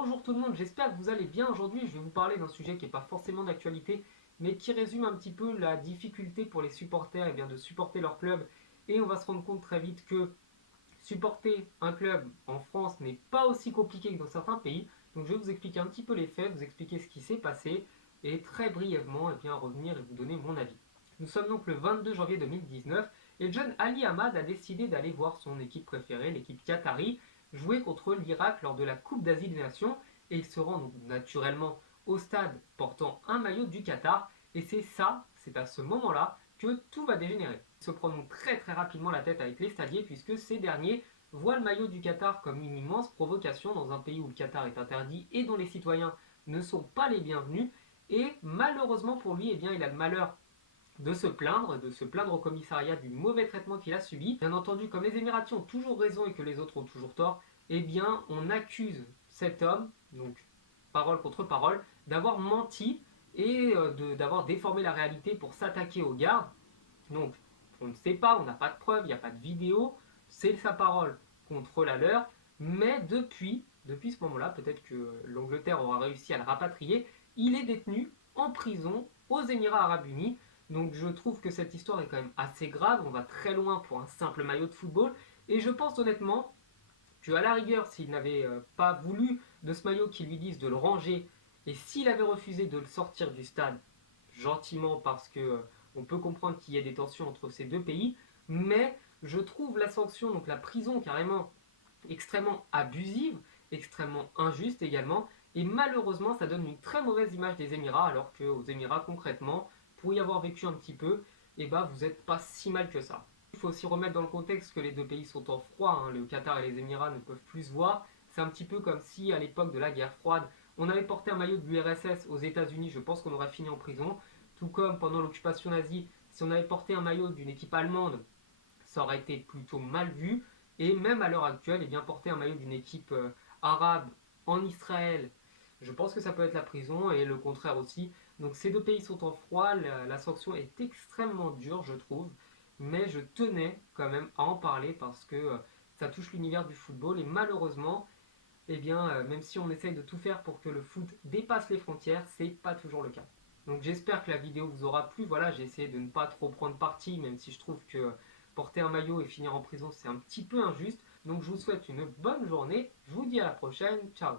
Bonjour tout le monde, j'espère que vous allez bien. Aujourd'hui, je vais vous parler d'un sujet qui n'est pas forcément d'actualité, mais qui résume un petit peu la difficulté pour les supporters de supporter leur club. Et on va se rendre compte très vite que supporter un club en France n'est pas aussi compliqué que dans certains pays. Donc je vais vous expliquer un petit peu les faits, vous expliquer ce qui s'est passé, et très brièvement revenir et vous donner mon avis. Nous sommes donc le 22 janvier 2019, et le jeune Ali Ahmad a décidé d'aller voir son équipe préférée, l'équipe qatari, jouer contre l'Irak lors de la Coupe d'Asie des Nations, et il se rend donc naturellement au stade portant un maillot du Qatar, et c'est à ce moment-là que tout va dégénérer. Il se prend donc très rapidement la tête avec les stadiers puisque ces derniers voient le maillot du Qatar comme une immense provocation dans un pays où le Qatar est interdit et dont les citoyens ne sont pas les bienvenus. Et malheureusement pour lui, il a le malheur de se plaindre au commissariat du mauvais traitement qu'il a subi. Bien entendu, comme les Émiratis ont toujours raison et que les autres ont toujours tort, on accuse cet homme, donc parole contre parole, d'avoir menti et d'avoir déformé la réalité pour s'attaquer aux gardes. Donc, on ne sait pas, on n'a pas de preuves, il n'y a pas de vidéo, c'est sa parole contre la leur, mais depuis ce moment-là, peut-être que l'Angleterre aura réussi à le rapatrier, il est détenu en prison aux Émirats Arabes Unis. Donc je trouve que cette histoire est quand même assez grave, on va très loin pour un simple maillot de football, et je pense honnêtement qu'à la rigueur, s'il n'avait pas voulu de ce maillot qui lui disent de le ranger, et s'il avait refusé de le sortir du stade, gentiment parce que on peut comprendre qu'il y ait des tensions entre ces deux pays, mais je trouve la sanction, donc la prison carrément extrêmement abusive, extrêmement injuste également, et malheureusement ça donne une très mauvaise image des Émirats, alors qu'aux Émirats concrètement, pour y avoir vécu un petit peu, vous n'êtes pas si mal que ça. Il faut aussi remettre dans le contexte que les deux pays sont en froid, hein. Le Qatar et les Émirats ne peuvent plus se voir. C'est un petit peu comme si à l'époque de la guerre froide, on avait porté un maillot de l'URSS aux États-Unis, je pense qu'on aurait fini en prison. Tout comme pendant l'occupation nazie, si on avait porté un maillot d'une équipe allemande, ça aurait été plutôt mal vu. Et même à l'heure actuelle, porter un maillot d'une équipe arabe en Israël, je pense que ça peut être la prison et le contraire aussi. Donc ces deux pays sont en froid, la sanction est extrêmement dure, je trouve. Mais je tenais quand même à en parler parce que ça touche l'univers du football et malheureusement, même si on essaye de tout faire pour que le foot dépasse les frontières, c'est pas toujours le cas. Donc j'espère que la vidéo vous aura plu. Voilà, j'ai essayé de ne pas trop prendre parti, même si je trouve que porter un maillot et finir en prison, c'est un petit peu injuste. Donc je vous souhaite une bonne journée. Je vous dis à la prochaine. Ciao.